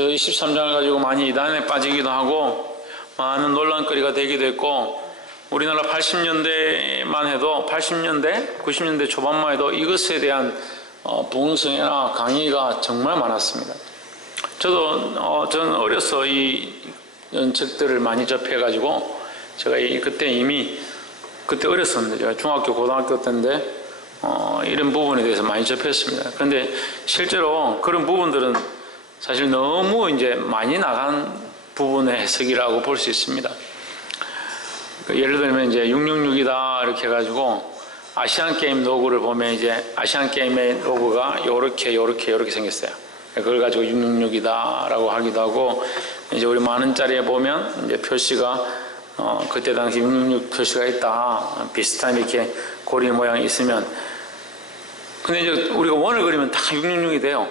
13장을 가지고 많이 이단에 빠지기도 하고 많은 논란거리가 되기도 했고, 우리나라 80년대만 해도 80년대, 90년대 초반만 해도 이것에 대한 부흥성이나 강의가 정말 많았습니다. 저는 어려서 이 책들을 많이 접해가지고 제가 그때 이미 그때 어렸었는데, 제가 중학교 고등학교 때인데 이런 부분에 대해서 많이 접했습니다. 그런데 실제로 그런 부분들은 사실 너무 이제 많이 나간 부분의 해석이라고 볼 수 있습니다. 예를 들면 이제 666이다 이렇게 해가지고 아시안 게임 로고를 보면 이제 아시안 게임의 로고가 요렇게 생겼어요. 그걸 가지고 666이다 라고 하기도 하고, 이제 우리 만원짜리에 보면 이제 표시가 그때 당시 666 표시가 있다, 비슷한 이렇게 고리 모양이 있으면, 근데 이제 우리가 원을 그리면 다 666이 돼요.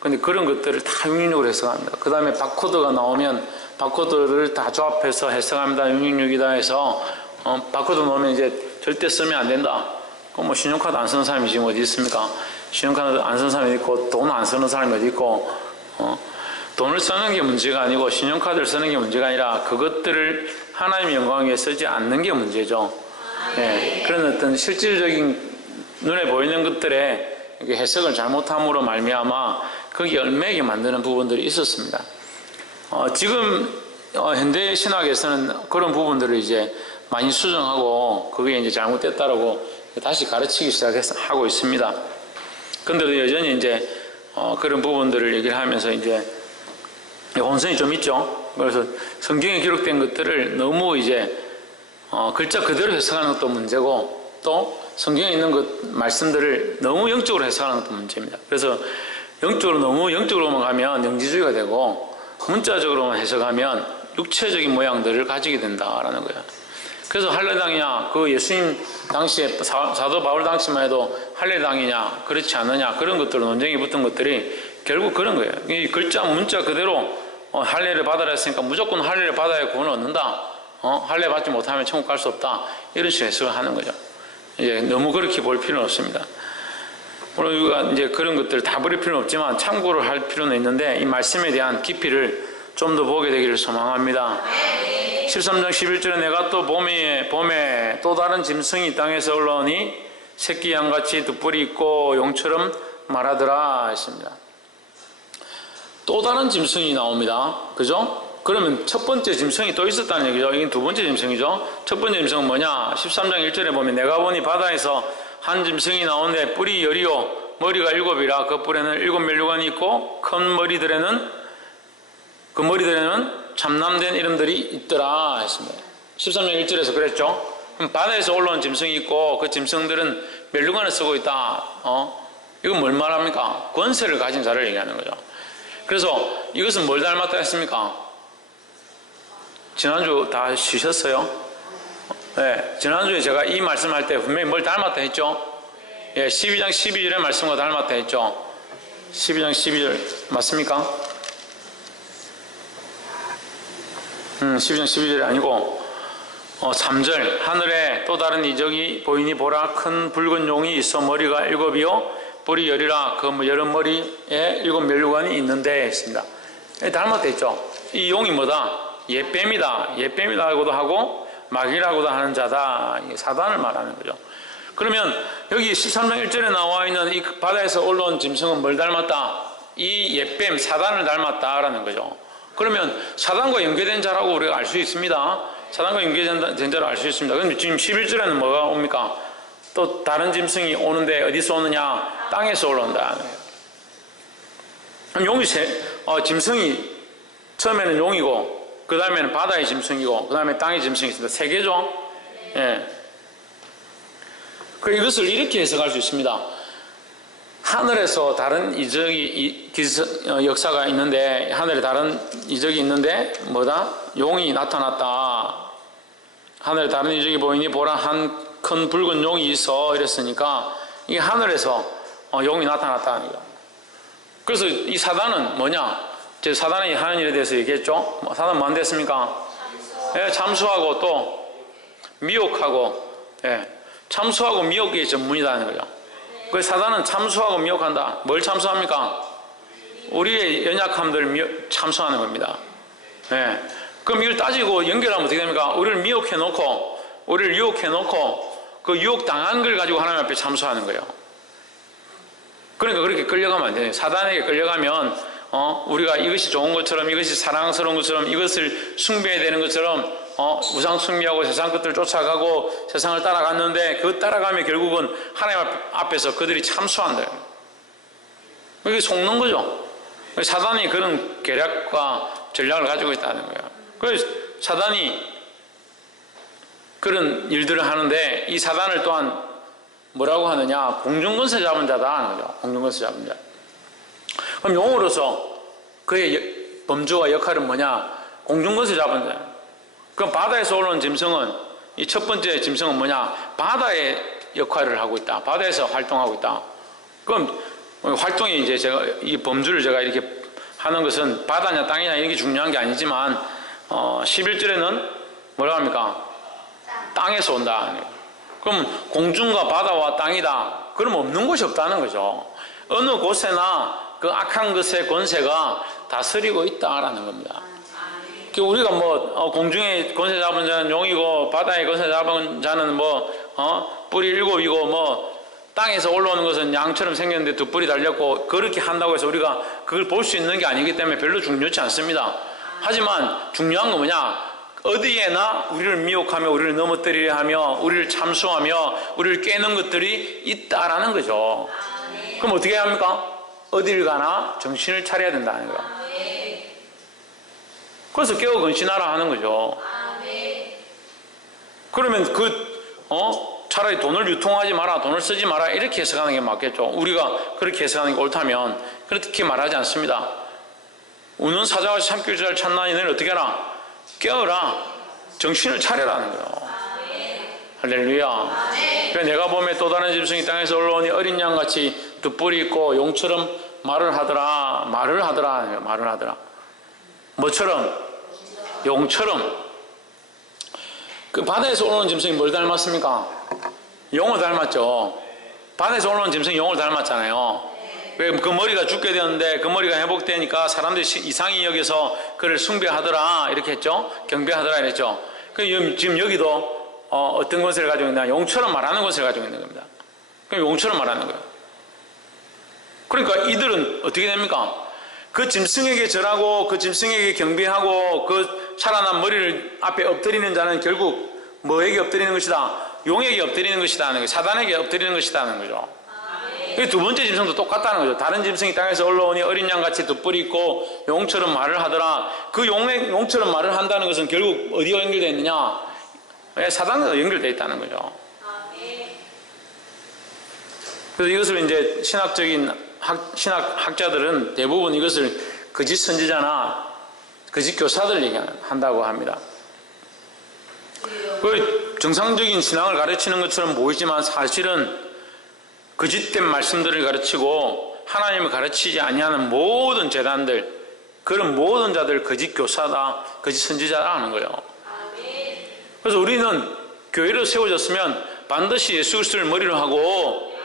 근데 그런 것들을 다 666으로 해석합니다. 그 다음에 바코드가 나오면 바코드를 다 조합해서 해석합니다. 666이다 해서 바코드 넣으면 이제 절대 쓰면 안 된다. 그럼 뭐 신용카드 안 쓰는 사람이 지금 어디 있습니까? 신용카드 안 쓰는 사람이 어디 있고 돈 안 쓰는 사람이 어디 있고, 돈을 쓰는 게 문제가 아니고 신용카드를 쓰는 게 문제가 아니라 그것들을 하나님의 영광 위해 쓰지 않는 게 문제죠. 네. 그런 어떤 실질적인 눈에 보이는 것들에 해석을 잘못함으로 말미암아 거기에 얽매이게 만드는 부분들이 있었습니다. 지금 현대 신학에서는 그런 부분들을 이제 많이 수정하고 그게 이제 잘못됐다라고 다시 가르치기 시작하고 있습니다. 근데도 여전히 이제 그런 부분들을 얘기를 하면서 이제 혼선이 좀 있죠. 그래서 성경에 기록된 것들을 너무 이제 글자 그대로 해석하는 것도 문제고, 또 성경에 있는 것 말씀들을 너무 영적으로 해석하는 것도 문제입니다. 그래서 너무 영적으로만 가면 영지주의가 되고, 문자적으로만 해석하면 육체적인 모양들을 가지게 된다라는 거예요. 그래서 할례당이냐, 그 예수님 당시에 사도 바울 당시만 해도 할례당이냐 그렇지 않느냐, 그런 것들로 논쟁이 붙은 것들이 결국 그런 거예요. 이 글자 문자 그대로 할례를 받아라 했으니까 무조건 할례를 받아야 구원을 얻는다, 할례 받지 못하면 천국 갈 수 없다, 이런 식으로 해석을 하는 거죠. 이제 너무 그렇게 볼 필요는 없습니다. 물론 우리가 이제 그런 것들을 다 버릴 필요는 없지만 참고를 할 필요는 있는데, 이 말씀에 대한 깊이를 좀 더 보게 되기를 소망합니다. 13장 11절에 내가 또 봄에 또 다른 짐승이 땅에서 올라오니 새끼 양같이 두 뿔이 있고 용처럼 말하더라 했습니다. 또 다른 짐승이 나옵니다. 그죠? 그러면 첫 번째 짐승이 또 있었다는 얘기죠. 이건 두 번째 짐승이죠. 첫 번째 짐승은 뭐냐? 13장 1절에 보면 내가 보니 바다에서 한 짐승이 나오는데 뿔이 열이요 머리가 7이라 그 뿔에는 7 멸류관이 있고 큰 머리들에는 참남된 이름들이 있더라 했습니다. 13장 1절에서 그랬죠. 그럼 바다에서 올라온 짐승이 있고 그 짐승들은 멸류관을 쓰고 있다. 이건 뭘 말합니까? 권세를 가진 자를 얘기하는 거죠. 그래서 이것은 뭘 닮았다 했습니까? 지난주 다 쉬셨어요? 네, 지난주에 제가 이 말씀할 때 분명히 뭘 닮았다 했죠? 예, 12장 12절의 말씀과 닮았다 했죠? 12장 12절 맞습니까? 12장 12절이 아니고 3절 하늘에 또 다른 이적이 보이니 보라 큰 붉은 용이 있어 머리가 7이요 뿔이 열이라 그 여러 머리에 7 멸류관이 있는데 했습니다. 닮았다 했죠? 이 용이 뭐다? 옛뱀이다라고도 하고 마귀라고도 하는 자다. 사단을 말하는 거죠. 그러면 여기 13장 1절에 나와 있는 이 바다에서 올라온 짐승은 뭘 닮았다? 이 옛뱀 사단을 닮았다라는 거죠. 그러면 사단과 연계된 자라고 우리가 알 수 있습니다. 사단과 연계된 자를 알 수 있습니다. 그럼 지금 11절에는 뭐가 옵니까? 또 다른 짐승이 오는데 어디서 오느냐? 땅에서 올라온다. 그럼 짐승이 처음에는 용이고 그 다음에는 바다의 짐승이고 그 다음에 땅의 짐승이 있습니다. 세 개죠? 예. 이것을 이렇게 해석할 수 있습니다. 하늘에서 다른 역사가 있는데, 하늘에 다른 이적이 있는데 뭐다? 용이 나타났다. 하늘에 다른 이적이 보이니 보라 한 큰 붉은 용이 있어 이랬으니까 이게 하늘에서 용이 나타났다는 거예요. 그래서 이 사단은 뭐냐? 제가 사단이 하는 일에 대해서 얘기했죠. 사단은 뭐 안 됐습니까? 예, 참수하고 또 미혹하고, 예, 참수하고 미혹이 전문이라는 거죠. 그 사단은 참수하고 미혹한다. 뭘 참수합니까? 우리의 연약함들을 참소하는 겁니다. 네. 그럼 이걸 따지고 연결하면 어떻게 됩니까? 우리를 미혹해놓고, 우리를 유혹해놓고, 그 유혹당한 걸 가지고 하나님 앞에 참소하는 거예요. 그러니까 그렇게 끌려가면 안 돼요. 사단에게 끌려가면, 우리가 이것이 좋은 것처럼, 이것이 사랑스러운 것처럼, 이것을 숭배해야 되는 것처럼, 우상 숭배하고 세상 것들을 쫓아가고 세상을 따라갔는데, 그 따라가면 결국은 하나님 앞에서 그들이 참소한다. 그게 속는 거죠. 사단이 그런 계략과 전략을 가지고 있다는 거예요. 그래서 사단이 그런 일들을 하는데, 이 사단을 또한 뭐라고 하느냐? 공중권세 잡은 자다 하는 거죠. 공중권세 잡은 자. 그럼 용어로서 그의 범주와 역할은 뭐냐? 공중권세 잡은 자. 그럼 바다에서 올라온 짐승은, 이 첫 번째 짐승은 뭐냐? 바다의 역할을 하고 있다. 바다에서 활동하고 있다. 그럼 활동이 이제 제가 이 범주를 제가 이렇게 하는 것은 바다냐 땅이냐 이런 게 중요한 게 아니지만 11절에는 뭐라고 합니까? 땅에서 온다. 그럼 공중과 바다와 땅이다. 그럼 없는 곳이 없다는 거죠. 어느 곳에나 그 악한 것의 권세가 다스리고 있다라는 겁니다. 우리가 뭐 공중에 권세 잡은 자는 용이고 바다에 권세 잡은 자는 뭐 뿔이 7이고 뭐 땅에서 올라오는 것은 양처럼 생겼는데 2뿔이 달렸고 그렇게 한다고 해서 우리가 그걸 볼 수 있는 게 아니기 때문에 별로 중요치 않습니다. 하지만 중요한 건 뭐냐? 어디에나 우리를 미혹하며 우리를 넘어뜨리려 하며 우리를 참소하며 우리를 깨는 것들이 있다라는 거죠. 그럼 어떻게 해야 합니까? 어딜 가나 정신을 차려야 된다는 거예요. 그래서 깨어 근신하라 하는 거죠. 그러면 차라리 돈을 유통하지 마라, 돈을 쓰지 마라 이렇게 해석하는 게 맞겠죠. 우리가 그렇게 해석하는 게 옳다면 그렇게 말하지 않습니다. 우는 사자와 참기름을 찾나니 너는 어떻게 하라? 깨어라, 정신을 차려라는 거예요. 할렐루야. 그러니까 내가 보면 또 다른 짐승이 땅에서 올라오니 어린 양같이 2뿔이 있고 용처럼 말을 하더라. 말을 하더라. 뭐처럼? 용처럼. 그 바다에서 올라오는 짐승이 뭘 닮았습니까? 용을 닮았죠. 바다에서 올라오는 짐승이 용을 닮았잖아요. 왜 그 머리가 죽게 되었는데 그 머리가 회복되니까 사람들이 이상히 여기서 그를 숭배하더라 이렇게 했죠. 경배하더라 이랬죠. 지금 여기도 어떤 것을 가지고 있나? 용처럼 말하는 것을 가지고 있는 겁니다. 그럼 용처럼 말하는 거예요. 그러니까 이들은 어떻게 됩니까? 그 짐승에게 절하고 그 짐승에게 경배하고 그 살아난 머리를 앞에 엎드리는 자는 결국 뭐에게 엎드리는 것이다? 용에게 엎드리는 것이다 하는 거예요. 사단에게 엎드리는 것이다 하는 거죠. 두 번째 짐승도 똑같다는 거죠. 다른 짐승이 땅에서 올라오니 어린 양같이 2뿔이 있고 용처럼 말을 하더라. 그 용처럼 말을 한다는 것은 결국 어디와 연결되어 있느냐? 사단과 연결되어 있다는 거죠. 그래서 이것을 이제 신학적인 신학학자들은 대부분 이것을 거짓 선지자나 거짓 교사들 얘기한다고 합니다. 그 정상적인 신앙을 가르치는 것처럼 보이지만 사실은 거짓된 말씀들을 가르치고 하나님을 가르치지 아니하는 모든 재단들, 그런 모든 자들 거짓 교사다, 거짓 선지자다 하는 거예요. 그래서 우리는 교회로 세워졌으면 반드시 예수 그리스도를 머리로 하고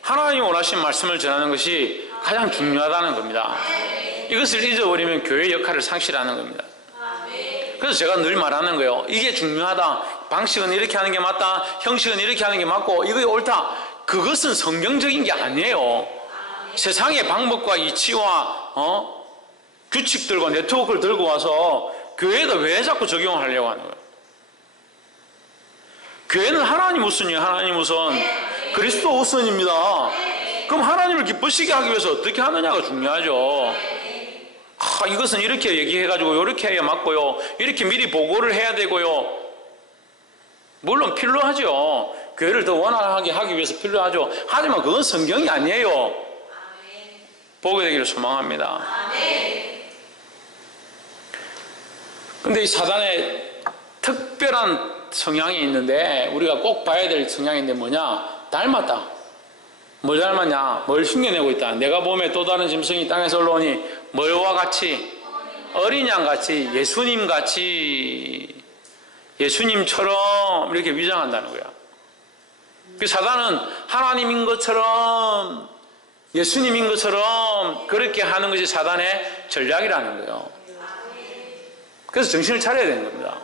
하나님이 원하신 말씀을 전하는 것이 가장 중요하다는 겁니다. 이것을 잊어버리면 교회의 역할을 상실하는 겁니다. 그래서 제가 늘 말하는 거예요. 이게 중요하다. 방식은 이렇게 하는 게 맞다. 형식은 이렇게 하는 게 맞고 이게 옳다. 그것은 성경적인 게 아니에요. 세상의 방법과 이치와 규칙들과 네트워크를 들고 와서 교회에다 왜 자꾸 적용하려고 하는 거예요? 교회는 하나님 우선이에요. 하나님 우선. 그리스도 우선입니다. 그럼 하나님을 기쁘시게 하기 위해서 어떻게 하느냐가 중요하죠. 이것은 이렇게 얘기해가지고 이렇게 해야 맞고요. 이렇게 미리 보고를 해야 되고요. 물론 필요하죠. 교회를 더 원활하게 하기 위해서 필요하죠. 하지만 그건 성경이 아니에요. 보게 되기를 소망합니다. 그런데 이 사단의 특별한 성향이 있는데 우리가 꼭 봐야 될 성향이 있는데 뭐냐? 닮았다. 뭘 닮았냐? 뭘 흉내내고 있다. 내가 보면 또 다른 짐승이 땅에서 올라오니 뭘와 같이? 어린 양같이, 예수님같이, 예수님처럼 이렇게 위장한다는 거야. 그 사단은 하나님인 것처럼 예수님인 것처럼 그렇게 하는 것이 사단의 전략이라는 거예요. 그래서 정신을 차려야 되는 겁니다.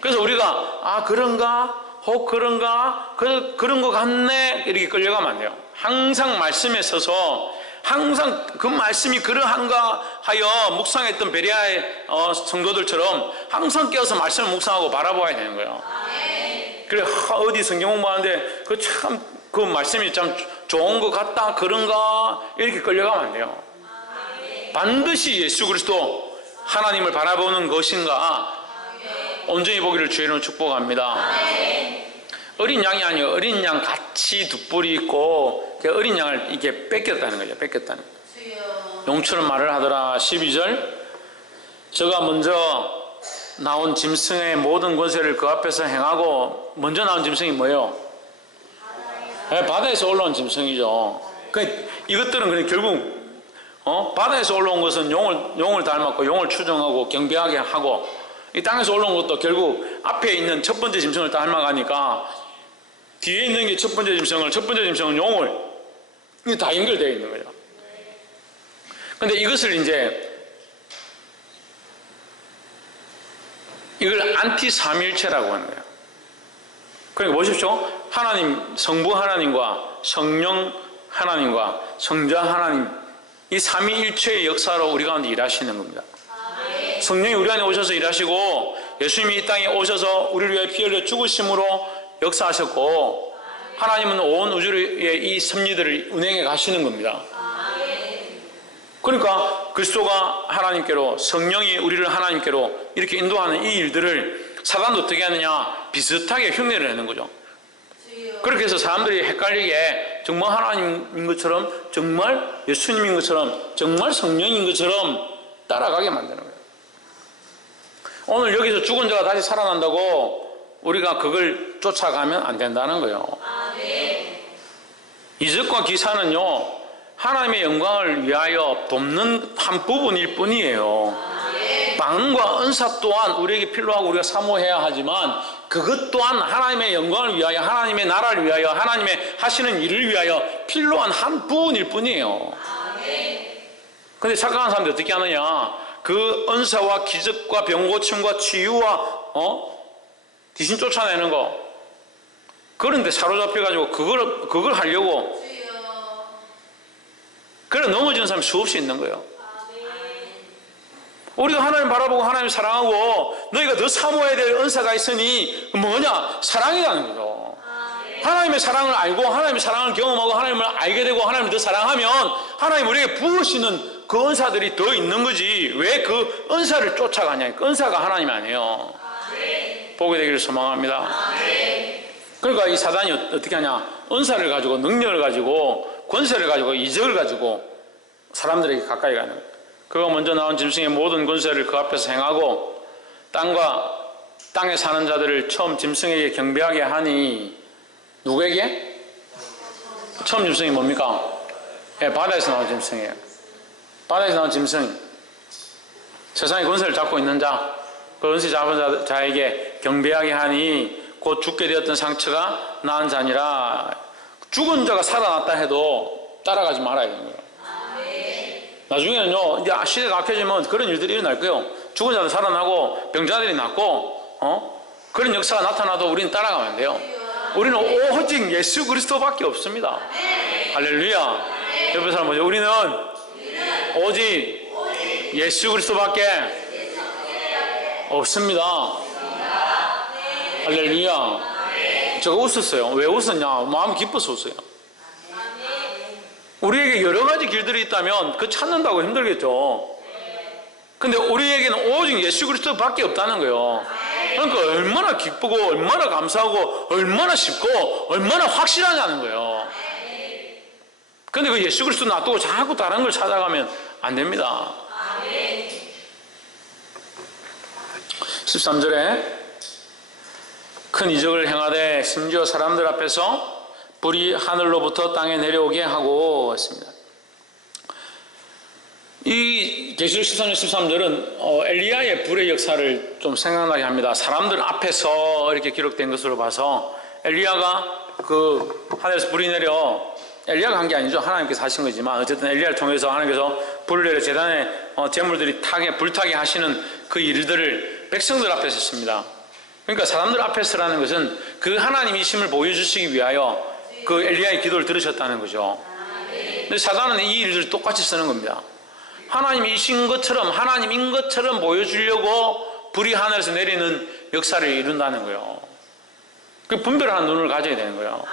그래서 우리가 그런가? 혹 그런가? 그런 것 같네? 이렇게 끌려가면 안 돼요. 항상 말씀에 서서 항상 그 말씀이 그러한가 하여 묵상했던 베레아의 성도들처럼 항상 깨어서 말씀을 묵상하고 바라보아야 되는 거예요. 그래 어디 성경 공부하는데 그 말씀이 참 좋은 것 같다 그런가 이렇게 끌려가면 안 돼요. 반드시 예수 그리스도 하나님을 바라보는 것인가 온전히 보기를 주의 이름으로 축복합니다. 어린 양이 아니고 어린 양 같이 두 뿔이 있고 어린 양을 이게 뺏겼다는 거죠. 뺏겼다는 거죠. 용처럼 말을 하더라. 12절 저가 먼저 나온 짐승의 모든 권세를 그 앞에서 행하고 먼저 나온 짐승이 뭐예요? 바다에서 올라온 짐승이죠. 이것들은 결국 바다에서 올라온 것은 용을 닮았고 용을 추종하고 경배하게 하고 이 땅에서 올라온 것도 결국 앞에 있는 첫 번째 짐승을 닮아가니까 뒤에 있는 게 첫 번째 짐승은 용을 이게 다 연결되어 있는 거예요. 근데 이것을 이걸 안티삼일체라고 하는 거예요. 그러니까 보십시오. 하나님, 성부 하나님과 성령 하나님과 성자 하나님 이 삼위일체의 역사로 우리 가운데 일하시는 겁니다. 성령이 우리 안에 오셔서 일하시고 예수님이 이 땅에 오셔서 우리를 위해 피 흘려 죽으심으로 역사하셨고 하나님은 온 우주의 이 섭리들을 운행해 가시는 겁니다. 그러니까 그리스도가 하나님께로 성령이 우리를 하나님께로 이렇게 인도하는 이 일들을 사단도 어떻게 하느냐 비슷하게 흉내를 내는 거죠. 그렇게 해서 사람들이 헷갈리게 정말 하나님인 것처럼 정말 예수님인 것처럼 정말 성령인 것처럼 따라가게 만드는 거예요. 오늘 여기서 죽은 자가 다시 살아난다고 우리가 그걸 쫓아가면 안 된다는 거예요. 이적과 기사는요 하나님의 영광을 위하여 돕는 한 부분일 뿐이에요. 방언과 은사 또한 우리에게 필요하고 우리가 사모해야 하지만 그것 또한 하나님의 영광을 위하여 하나님의 나라를 위하여 하나님의 하시는 일을 위하여 필요한 한 부분일 뿐이에요. 근데 착각한 사람들이 어떻게 하느냐 그 은사와 기적과 병고침과 치유와 귀신 쫓아내는 거 그런데 사로잡혀가지고 그걸 하려고 그래 넘어지는 사람이 수없이 있는 거예요. 우리가 하나님 바라보고 하나님 사랑하고 너희가 더 사모해야 될 은사가 있으니 뭐냐? 사랑이라는 거죠. 하나님의 사랑을 알고 하나님의 사랑을 경험하고 하나님을 알게 되고 하나님을 더 사랑하면 하나님 우리에게 부으시는 그 은사들이 더 있는 거지 왜 그 은사를 쫓아가냐. 그 은사가 하나님이 아니에요. 보게 되기를 소망합니다. 그러니까 이 사단이 어떻게 하냐 은사를 가지고 능력을 가지고 권세를 가지고 이적을 가지고 사람들에게 가까이 가는 거예요. 그가 먼저 나온 짐승의 모든 권세를 그 앞에서 행하고 땅에 사는 자들을 처음 짐승에게 경배하게 하니 누구에게? 처음 짐승이 뭡니까? 바다에서 나온 짐승이에요. 바다에서 나온 짐승 세상의 권세를 잡고 있는 자 그 권세 잡은 자에게 경배하게 하니 곧 죽게 되었던 상처가 나은 자니라. 죽은 자가 살아났다 해도 따라가지 말아야 되는 거예요. 나중에는요 이제 시대가 악해지면 그런 일들이 일어날 거예요. 죽은 자들 살아나고 병자들이 낫고 그런 역사가 나타나도 우리는 따라가면 안 돼요. 우리는 오직 예수 그리스도밖에 없습니다. 할렐루야. 옆에 사람 보죠. 우리는 오직 예수 그리스도밖에 없습니다. 할렐루야. 제가 웃었어요. 왜 웃었냐? 마음이 기뻐서 웃어요. 우리에게 여러 가지 길들이 있다면 그 찾는다고 힘들겠죠. 근데 우리에게는 오직 예수 그리스도밖에 없다는 거예요. 그러니까 얼마나 기쁘고 얼마나 감사하고 얼마나 쉽고 얼마나 확실하냐는 거예요. 근데 그 예수 그리스도 놔두고 자꾸 다른 걸 찾아가면 안 됩니다. 13절에 큰 이적을 행하되 심지어 사람들 앞에서 불이 하늘로부터 땅에 내려오게 하고 했습니다. 이 계시록 13절 13절은 엘리야의 불의 역사를 좀 생각나게 합니다. 사람들 앞에서 이렇게 기록된 것으로 봐서 엘리야가 그 하늘에서 불이 내려 엘리야가 한 게 아니죠. 하나님께서 하신 거지만 어쨌든 엘리야를 통해서 하나님께서 불을 내려 제단에 제물들이 불타게 하시는 그 일들을 백성들 앞에서 했습니다. 그러니까 사람들 앞에서라는 것은 그 하나님이심을 보여주시기 위하여 그 엘리야의 기도를 들으셨다는 거죠. 근데 사단은 이 일들을 똑같이 쓰는 겁니다. 하나님이신 것처럼, 하나님인 것처럼 보여주려고 불이 하늘에서 내리는 역사를 이룬다는 거예요. 그 분별하는 눈을 가져야 되는 거예요.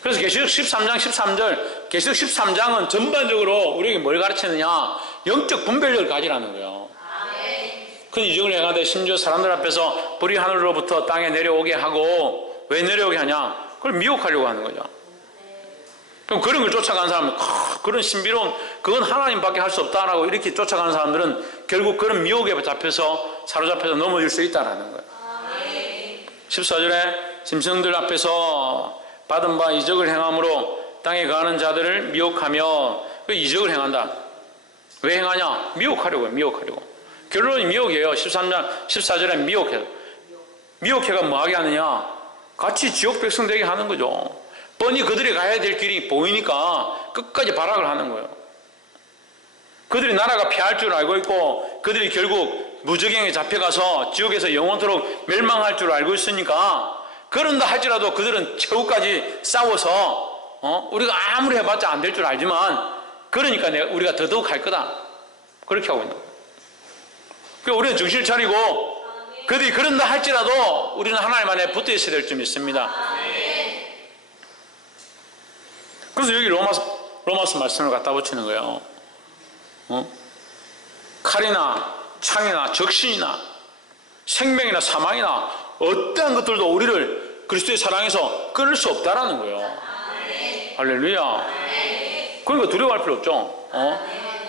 그래서 계시록 13장 13절, 계시록 13장은 전반적으로 우리에게 뭘 가르치느냐, 영적 분별력을 가지라는 거예요. 큰 이적을 행하되 심지어 사람들 앞에서 불이 하늘로부터 땅에 내려오게 하고, 왜 내려오게 하냐? 그걸 미혹하려고 하는 거죠. 그럼 그런 걸 쫓아가는 사람은 그런 신비로운, 그건 하나님밖에 할 수 없다라고 이렇게 쫓아가는 사람들은 결국 그런 미혹에 사로잡혀서 넘어질 수 있다는 거예요. 14절에 짐승들 앞에서 받은 바 이적을 행함으로 땅에 거하는 자들을 미혹하며, 그 이적을 행한다. 왜 행하냐? 미혹하려고요. 미혹하려고. 결론이 미혹이에요. 13장 14절에 미혹해. 미혹해가 뭐하게 하느냐? 같이 지옥 백성 되게 하는 거죠. 뻔히 그들이 가야 될 길이 보이니까 끝까지 발악을 하는 거예요. 그들이 나라가 피할 줄 알고 있고, 그들이 결국 무저갱에 잡혀가서 지옥에서 영원토록 멸망할 줄 알고 있으니까, 그런다 할지라도 그들은 최후까지 싸워서 우리가 아무리 해봤자 안 될 줄 알지만, 그러니까 우리가 더더욱 할 거다, 그렇게 하고 있는 거예요. 그러니까 우리는 정신을 차리고 그들이 그런다 할지라도 우리는 하나님 안에 붙어 있어야 될 점 있습니다. 그래서 여기 로마서 말씀을 갖다 붙이는 거예요. 칼이나 창이나 적신이나 생명이나 사망이나 어떠한 것들도 우리를 그리스도의 사랑에서 끊을 수 없다라는 거예요. 할렐루야. 그러니까 두려워할 필요 없죠.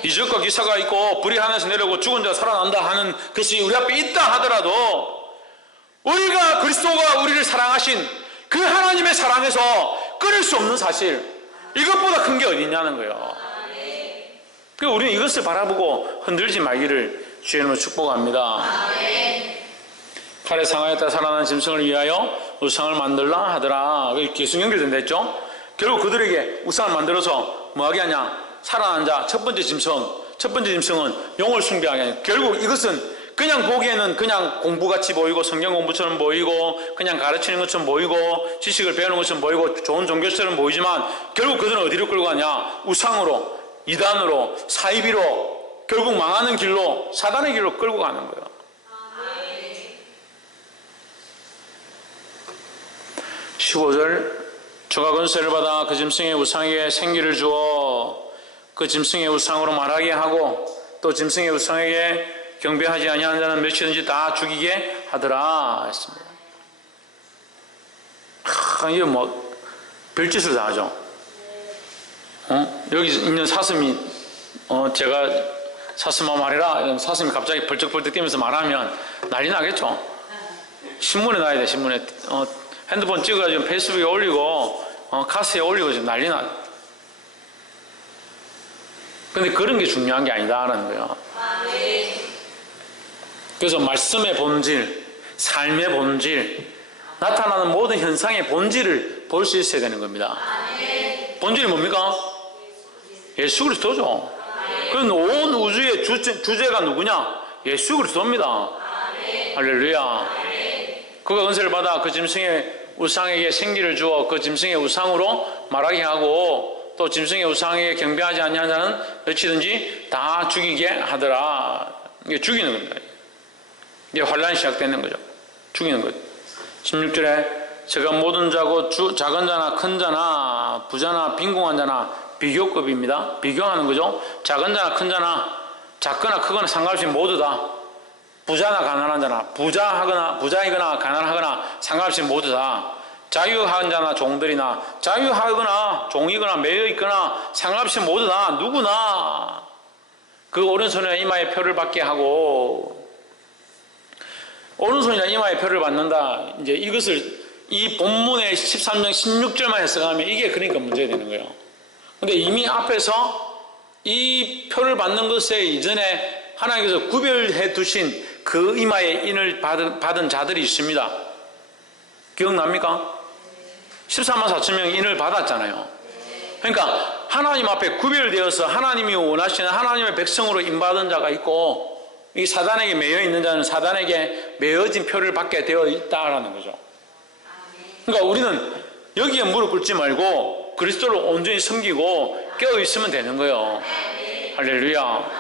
이적과 기사가 있고 불이 하늘에서 내려오고 죽은 자가 살아난다 하는 것이 우리 앞에 있다 하더라도, 우리가 그리스도가 우리를 사랑하신 그 하나님의 사랑에서 끊을 수 없는 사실, 이것보다 큰 게 어디 있냐는 거예요. 그러니까 우리는 이것을 바라보고 흔들지 말기를 주의 이름으로 축복합니다. 칼에 상하였다 살아난 짐승을 위하여 우상을 만들라 하더라. 계속 연결된다 했죠. 결국 그들에게 우상을 만들어서 뭐하게 하냐? 살아난 자, 첫 번째 짐승은 용을 숭배하게 하냐. 결국 이것은 그냥 보기에는 그냥 공부같이 보이고 성경 공부처럼 보이고 그냥 가르치는 것처럼 보이고 지식을 배우는 것처럼 보이고 좋은 종교처럼 보이지만, 결국 그들은 어디로 끌고 가냐? 우상으로, 이단으로, 사이비로, 결국 망하는 길로, 사단의 길로 끌고 가는 거예요. 15절, 주가 권세를 받아 그 짐승의 우상에게 생기를 주어 그 짐승의 우상으로 말하게 하고, 또 짐승의 우상에게 경배하지 아니하는 자는 몇이든지 다 죽이게 하더라 했습니다. 이게 뭐 별짓을 다 하죠. 여기 있는 사슴이 제가 사슴아 말해라 이런 사슴이 갑자기 벌쩍벌쩍 뛰면서 말하면 난리 나겠죠. 신문에 나야 돼. 신문에 핸드폰 찍어가지고 페이스북에 올리고 카스에 올리고 지금 난리 나. 근데 그런 게 중요한 게 아니다라는 거예요. 그래서 말씀의 본질, 삶의 본질, 나타나는 모든 현상의 본질을 볼 수 있어야 되는 겁니다. 본질이 뭡니까? 예수 그리스도죠. 그건 온 우주의 주제가 누구냐? 예수 그리스도입니다. 할렐루야. 그가 은혜를 받아 그 짐승의 우상에게 생기를 주어 그 짐승의 우상으로 말하게 하고, 또 짐승의 우상에게 경배하지 아니하는 자는 몇이든지 다 죽이게 하더라. 이게 죽이는 겁니다. 이제 환란이 시작되는 거죠. 죽이는 거죠. 16절에 제가 모든 자고 작은 자나 큰 자나 부자나 빈궁한 자나 비교급입니다. 비교하는 거죠. 작은 자나 큰 자나 작거나 크거나 상관없이 모두 다, 부자나 가난한 자나 부자이거나 가난하거나 상관없이 모두 다, 자유한 자나 종들이나 자유하거나 종이거나 매여있거나 상관없이 모두 다 누구나 그 오른손이나 이마에 표를 받게 하고, 오른손이나 이마에 표를 받는다. 이제 이것을 이 본문의 13장 16절만 해석하면 이게 그러니까 문제가 되는 거예요. 근데 이미 앞에서 이 표를 받는 것에 이전에 하나님께서 구별해 두신 그 이마에 인을 받은 자들이 있습니다. 기억납니까? 14만 4천 명이 인을 받았잖아요. 그러니까 하나님 앞에 구별되어서 하나님이 원하시는 하나님의 백성으로 인받은 자가 있고, 이 사단에게 매여 있는 자는 사단에게 매어진 표를 받게 되어 있다라는 거죠. 그러니까 우리는 여기에 무릎 꿇지 말고 그리스도를 온전히 섬기고 깨어 있으면 되는 거예요. 할렐루야.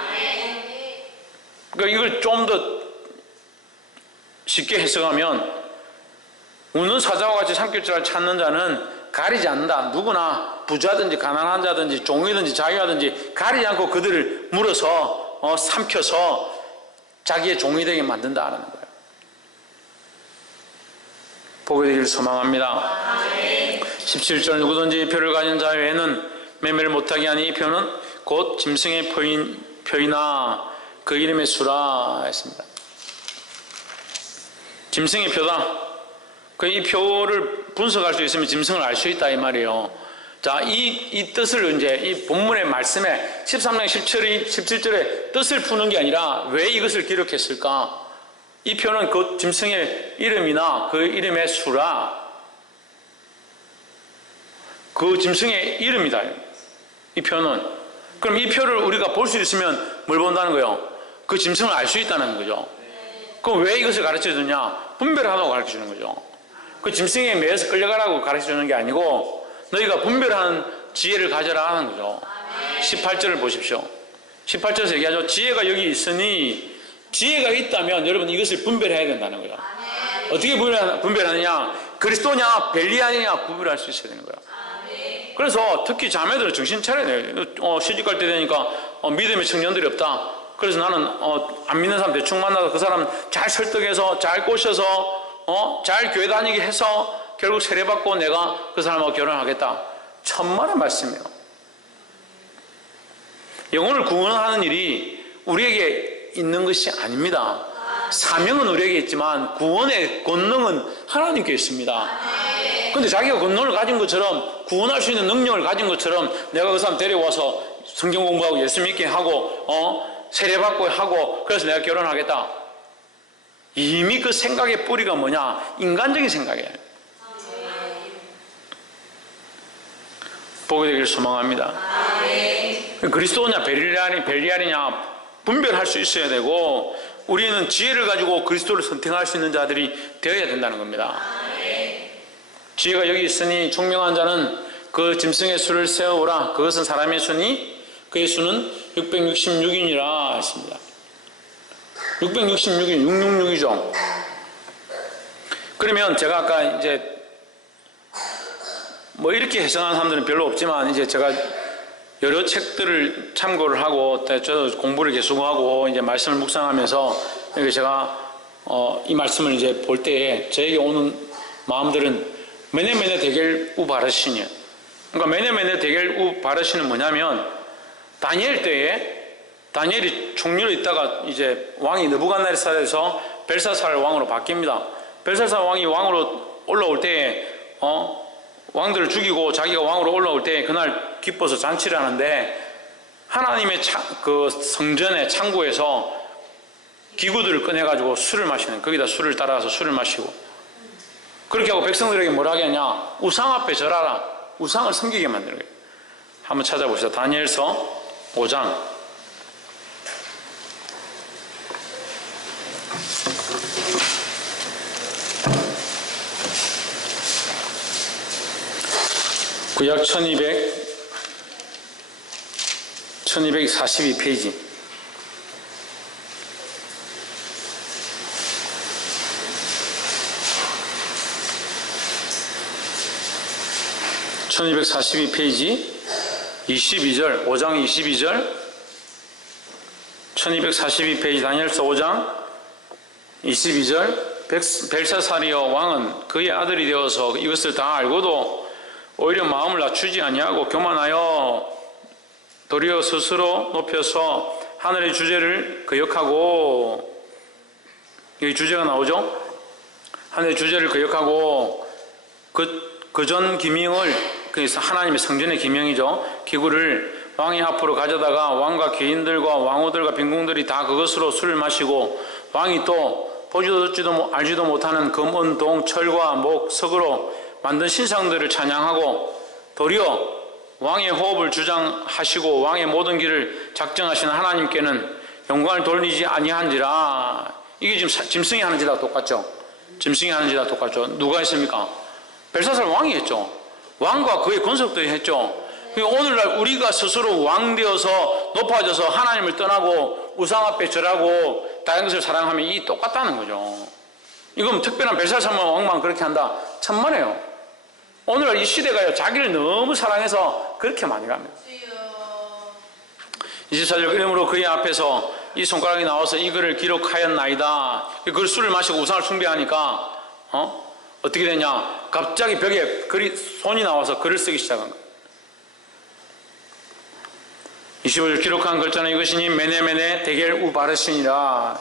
그러니까 이걸 좀 더 쉽게 해석하면, 우는 사자와 같이 삼킬자를 찾는 자는 가리지 않는다. 누구나 부자든지 가난한 자든지 종이든지 자유하든지 가리지 않고 그들을 물어서 삼켜서 자기의 종이 되게 만든다는 거예요. 보게 되기를 소망합니다. 17절 누구든지 표를 가진 자 외에는 매매를 못하게 하니 이 표는 곧 짐승의 표이나 그 이름의 수라 했습니다. 짐승의 표다. 이 표를 분석할 수 있으면 짐승을 알 수 있다 이 말이에요. 자, 이 뜻을 이제 이 본문의 말씀에 13장 17절의 뜻을 푸는 게 아니라 왜 이것을 기록했을까? 이 표는 그 짐승의 이름이나 그 이름의 수라. 그 짐승의 이름이다. 이 표는. 그럼 이 표를 우리가 볼 수 있으면 뭘 본다는 거예요? 그 짐승을 알 수 있다는 거죠. 그럼 왜 이것을 가르쳐 주냐? 분별하라고 가르쳐 주는 거죠. 그 짐승에 매여서 끌려가라고 가르쳐 주는 게 아니고 너희가 분별하는 지혜를 가져라 하는 거죠. 18절을 보십시오. 18절에서 얘기하죠. 지혜가 여기 있으니, 지혜가 있다면 여러분 이것을 분별해야 된다는 거예요. 어떻게 분별하느냐? 그리스도냐 벨리알이냐 구별할 수 있어야 되는 거예요. 그래서 특히 자매들은 정신 차려야 돼요. 시집갈 때 되니까 믿음의 청년들이 없다. 그래서 나는 안 믿는 사람 대충 만나서 그 사람 잘 설득해서 잘 꼬셔서 잘 교회 다니게 해서 결국 세례받고 내가 그 사람하고 결혼하겠다. 천만의 말씀이에요. 영혼을 구원하는 일이 우리에게 있는 것이 아닙니다. 사명은 우리에게 있지만 구원의 권능은 하나님께 있습니다. 그런데 자기가 권능을 가진 것처럼, 구원할 수 있는 능력을 가진 것처럼 내가 그 사람 데려와서 성경 공부하고 예수 믿게 하고 세례받고 하고 그래서 내가 결혼하겠다. 이미 그 생각의 뿌리가 뭐냐? 인간적인 생각이에요. 보게 되기를 소망합니다. 그리스도냐 벨리알이냐 분별할 수 있어야 되고, 우리는 지혜를 가지고 그리스도를 선택할 수 있는 자들이 되어야 된다는 겁니다. 지혜가 여기 있으니 총명한 자는 그 짐승의 수를 세어오라. 그것은 사람의 수니 그의 수는 666인이라 했습니다. 666인, 666이죠. 그러면 제가 아까 이제 뭐 이렇게 해석하는 사람들은 별로 없지만, 이제 제가 여러 책들을 참고를 하고 저도 공부를 계속하고 이제 말씀을 묵상하면서 제가 이 말씀을 이제 볼 때에 저에게 오는 마음들은 메네메네 데겔 우 바르시니. 그러니까 메네메네 데겔 우 바르시는 뭐냐면, 다니엘 때에 다니엘이 총리로 있다가 이제 왕이 느부갓네살에서 벨사살 왕으로 바뀝니다. 벨사살 왕이 왕으로 올라올 때에 왕들을 죽이고 자기가 왕으로 올라올 때 그날 기뻐서 잔치를 하는데, 하나님의 그 성전의 창고에서 기구들을 꺼내가지고 술을 마시는, 거기다 술을 따라서 술을 마시고, 그렇게 하고 백성들에게 뭐라 하겠냐? 우상 앞에 절하라. 우상을 섬기게 만드는 거예요. 한번 찾아보시죠. 다니엘서 5장. 구약 1242페이지. (1242페이지) 22절, 5장 22절, 1242페이지 다니엘서 5장 22절. 벨사살이여 왕은 그의 아들이 되어서 이것을 다 알고도 오히려 마음을 낮추지 아니하고 교만하여 도리어 스스로 높여서 하늘의 주제를 거역하고, 여기 주제가 나오죠? 하늘의 주제를 거역하고 그전 기명을, 그래서 하나님의 성전의 기명이죠. 기구를 왕의 앞으로 가져다가 왕과 귀인들과 왕후들과 빈궁들이 다 그것으로 술을 마시고, 왕이 또 보지도 듣지도 알지도 못하는 금, 은, 동, 철과 목, 석으로 만든 신상들을 찬양하고, 도리어 왕의 호흡을 주장하시고 왕의 모든 길을 작정하시는 하나님께는 영광을 돌리지 아니한지라. 이게 지금 짐승이 하는 짓하고 똑같죠. 짐승이 하는 짓하고 똑같죠. 누가 했습니까? 벨사살 왕이 했죠. 왕과 그의 권속들이 했죠. 오늘날 우리가 스스로 왕 되어서 높아져서 하나님을 떠나고 우상 앞에 절하고 다른 것을 사랑하면 이 똑같다는 거죠. 이건 특별한 벨사살 왕만 그렇게 한다? 천만에요. 오늘날 이 시대가요, 자기를 너무 사랑해서 그렇게 많이 갑니다. 24절, 그러므로 그의 앞에서 이 손가락이 나와서 이 글을 기록하였나이다. 그 술을 마시고 우상을 숭배하니까 어떻게 되냐? 갑자기 벽에 손이 나와서 글을 쓰기 시작한 거예요. 25절, 기록한 글자는 이것이니 메네메네 데겔 우바르시니라.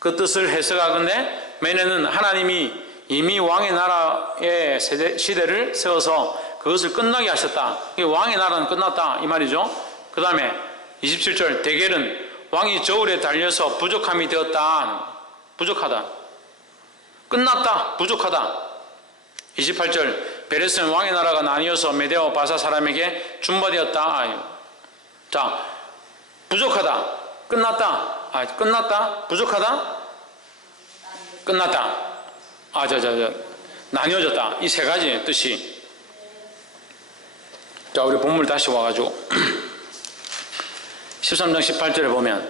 그 뜻을 해석하건대 메네는 하나님이 이미 왕의 나라의 시대를 세워서 그것을 끝나게 하셨다. 왕의 나라는 끝났다 이 말이죠. 그 다음에 27절, 데겔은 왕이 저울에 달려서 부족함이 되었다. 부족하다. 끝났다. 부족하다. 28절, 베레스는 왕의 나라가 나뉘어서 메대와 바사 사람에게 준바되었다. 자, 부족하다. 끝났다. 끝났다. 부족하다. 끝났다. 나뉘어졌다. 이 세 가지 뜻이. 자, 우리 본문 다시 와가지고 13장 18절에 보면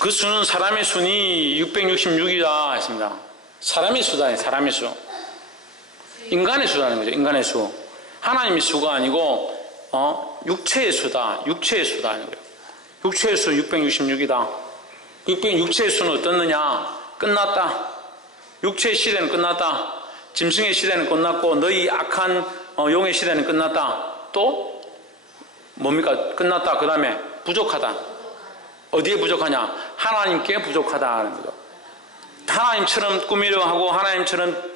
그 수는 사람의 수니 666이다 했습니다. 사람의 수다. 사람의 수. 인간의 수다는 거죠. 인간의 수. 하나님의 수가 아니고 육체의 수다. 육체의 수다는 거예요. 육체의 수 666이다. 육체의 수는 어떻느냐? 끝났다. 육체의 시대는 끝났다. 짐승의 시대는 끝났고 너희 악한 용의 시대는 끝났다. 또 뭡니까? 끝났다. 그 다음에 부족하다. 어디에 부족하냐? 하나님께 부족하다 하는 거죠. 하나님처럼 꾸미려 하고 하나님처럼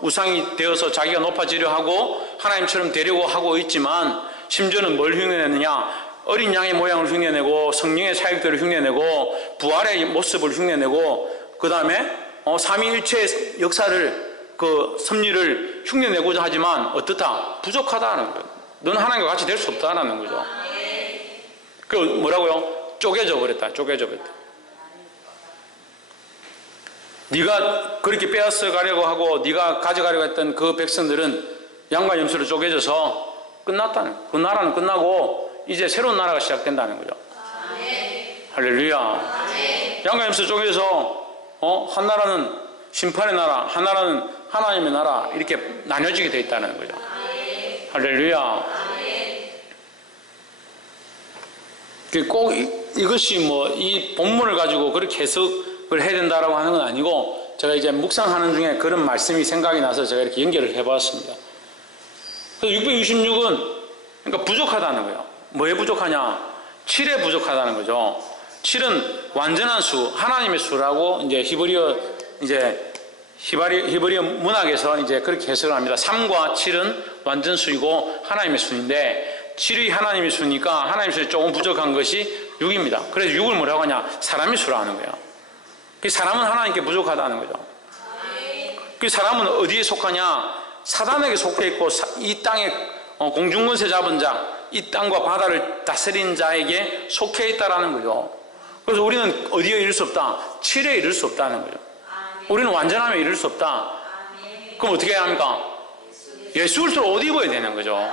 우상이 되어서 자기가 높아지려 하고 하나님처럼 되려고 하고 있지만 심지어는 뭘 흉내내느냐? 어린 양의 모양을 흉내내고 성령의 사역들을 흉내내고 부활의 모습을 흉내내고 그 다음에 삼위일체의 역사를 그 섭리를 흉내내고자 하지만 어떻다? 부족하다는 거예요. 너는 하나님과 같이 될 수 없다는 거죠. 그 뭐라고요? 쪼개져 버렸다. 쪼개져 버렸다. 네가 그렇게 빼앗아 가려고 하고 네가 가져가려고 했던 그 백성들은 양과 염소로 쪼개져서 끝났다는 거예요. 그 나라는 끝나고 이제 새로운 나라가 시작된다는 거죠. 할렐루야. 양과 염소 쪼개져서 한 나라는 심판의 나라, 한 나라는 하나님의 나라 이렇게 나뉘어지게 되어 있다는 거죠. 할렐루야. 꼭 이것이 이 본문을 가지고 그렇게 해석을 해야 된다라고 하는 건 아니고 제가 이제 묵상하는 중에 그런 말씀이 생각이 나서 제가 이렇게 연결을 해봤습니다. 그래서 666은 그러니까 부족하다는 거예요. 뭐에 부족하냐? 7에 부족하다는 거죠. 7은 완전한 수, 하나님의 수라고 이제 히브리어 문학에서 이제 그렇게 해석을 합니다. 3과 7은 완전 수이고 하나님의 수인데 7이 하나님의 수니까 하나님의 수에 조금 부족한 것이 6입니다. 그래서 6을 뭐라고 하냐? 사람의 수라 하는 거예요. 그 사람은 하나님께 부족하다는 거죠. 그 사람은 어디에 속하냐? 사단에게 속해 있고 이 땅에 공중권세 잡은 자, 이 땅과 바다를 다스린 자에게 속해 있다라는 거죠. 그래서 우리는 어디에 이를 수 없다? 7에 이를 수 없다는 거죠. 우리는 완전함에 이를 수 없다. 그럼 어떻게 해야 합니까? 예수 그리스도를 옷 입어야 되는 거죠.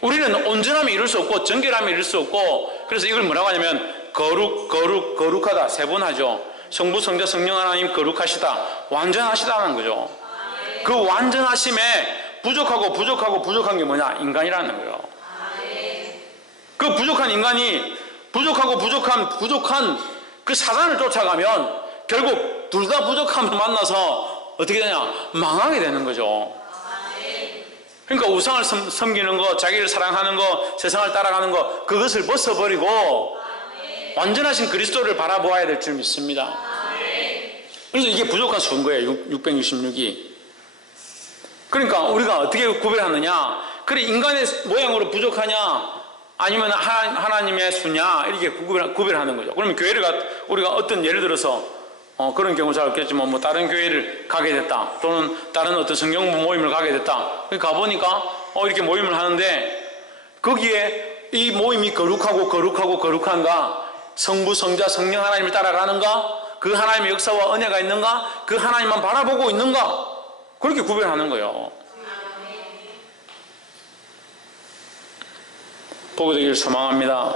우리는 온전함에 이룰 수 없고 정결함에 이룰 수 없고 그래서 이걸 뭐라고 하냐면 거룩하다 세 번 하죠. 성부 성자 성령 하나님 거룩하시다 완전하시다는 거죠. 그 완전하심에 부족한 게 뭐냐? 인간이라는 거예요. 그 부족한 인간이 부족한 그 사단을 쫓아가면 결국 둘 다 부족함을 만나서 어떻게 되냐? 망하게 되는 거죠. 그러니까 우상을 섬기는 거, 자기를 사랑하는 거, 세상을 따라가는 거 그것을 벗어버리고 완전하신 그리스도를 바라보아야 될 줄 믿습니다. 그래서 이게 부족한 수인 거예요. 666이. 그러니까 우리가 어떻게 구별하느냐? 그래 인간의 모양으로 부족하냐? 아니면 하나님의 수냐? 이렇게 구별하는 거죠. 그러면 교회를 우리가 어떤 예를 들어서 그런 경우 잘 없겠지만 뭐 다른 교회를 가게 됐다, 또는 다른 어떤 성경부 모임을 가게 됐다. 가보니까 이렇게 모임을 하는데 거기에 이 모임이 거룩한가, 성부, 성자, 성령 하나님을 따라가는가, 그 하나님의 역사와 은혜가 있는가, 그 하나님만 바라보고 있는가, 그렇게 구별하는 거예요. 보게 되기를 소망합니다.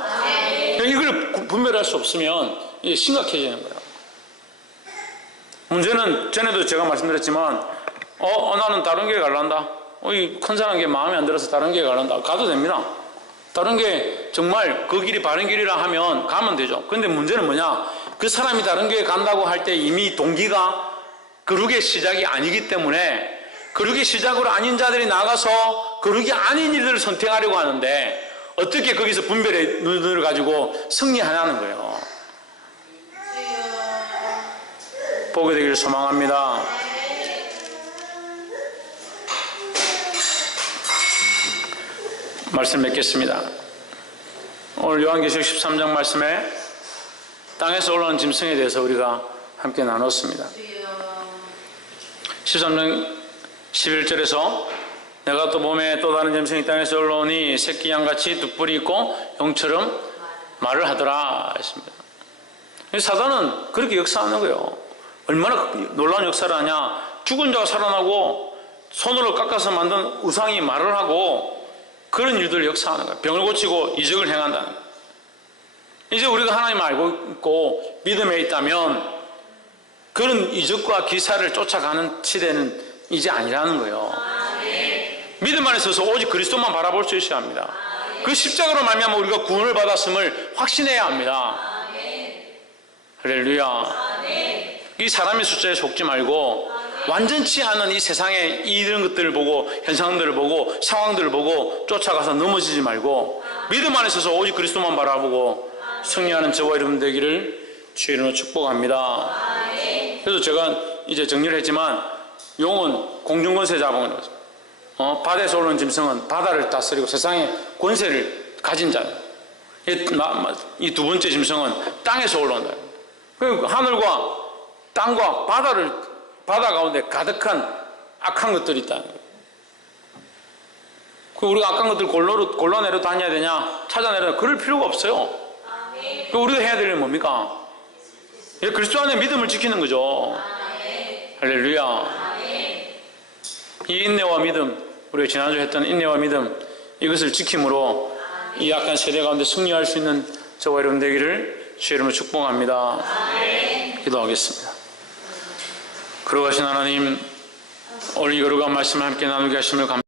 이걸 분별할 수 없으면 이게 심각해지는 거예요. 문제는 전에도 제가 말씀드렸지만 나는 다른 교회 갈란다, 이 큰 사람 게 마음에 안 들어서 다른 교회 갈란다, 가도 됩니다. 다른 게 정말 그 길이 바른 길이라 하면 가면 되죠. 그런데 문제는 뭐냐, 그 사람이 다른 교회 간다고 할 때 이미 동기가 거룩의 시작이 아니기 때문에 거룩의 시작으로 아닌 자들이 나가서 거룩이 아닌 일들을 선택하려고 하는데 어떻게 거기서 분별의 눈을 가지고 승리하냐는 거예요. 보게 되기를 소망합니다. 말씀 맺겠습니다. 오늘 요한계시록 13장 말씀에 땅에서 올라오는 짐승에 대해서 우리가 함께 나눴습니다. 13장 11절에서 내가 또 몸에 또 다른 짐승이 땅에서 올라오니 새끼 양같이 두 뿔이 있고 용처럼 말을 하더라 했습니다. 사단은 그렇게 역사하는 거예요. 얼마나 놀라운 역사를 하냐, 죽은 자가 살아나고 손으로 깎아서 만든 우상이 말을 하고 그런 일들을 역사하는 거예요. 병을 고치고 이적을 행한다는 거예요. 이제 우리가 하나님을 알고 있고 믿음에 있다면 그런 이적과 기사를 쫓아가는 시대는 이제 아니라는 거예요. 믿음 안에 서서 오직 그리스도만 바라볼 수 있어야 합니다. 그 십자가로 말미암아 우리가 구원을 받았음을 확신해야 합니다. 할렐루야. 이 사람의 숫자에 속지 말고 완전치 않은 이 세상의 이런 것들을 보고, 현상들을 보고, 상황들을 보고 쫓아가서 넘어지지 말고 믿음 안에 서서 오직 그리스도만 바라보고 승리하는 저와 여러분 되기를 주의 이름으로 축복합니다. 그래서 제가 이제 정리를 했지만 용은 공중권세 잡은 거죠. 바다에서 올라오는 짐승은 바다를 다스리고 세상의 권세를 가진 자예요. 이 두 번째 짐승은 땅에서 올라온다. 하늘과 땅과 바다 가운데 가득한 악한 것들이 있다는 거예요. 우리가 악한 것들 골라내려 다녀야 되냐, 찾아내려, 그럴 필요가 없어요. 우리가 해야 될 일은 뭡니까? 그리스도 안에 믿음을 지키는 거죠. 할렐루야. 이 인내와 믿음, 우리가 지난주 했던 인내와 믿음, 이것을 지킴으로 이 악한 세대 가운데 승리할 수 있는 저와 여러분 되기를 주의 이름으로 축복합니다. 기도하겠습니다. 거룩하신 하나님, 오늘 이 거룩한 말씀을 함께 나누게 하심을 감사합니다.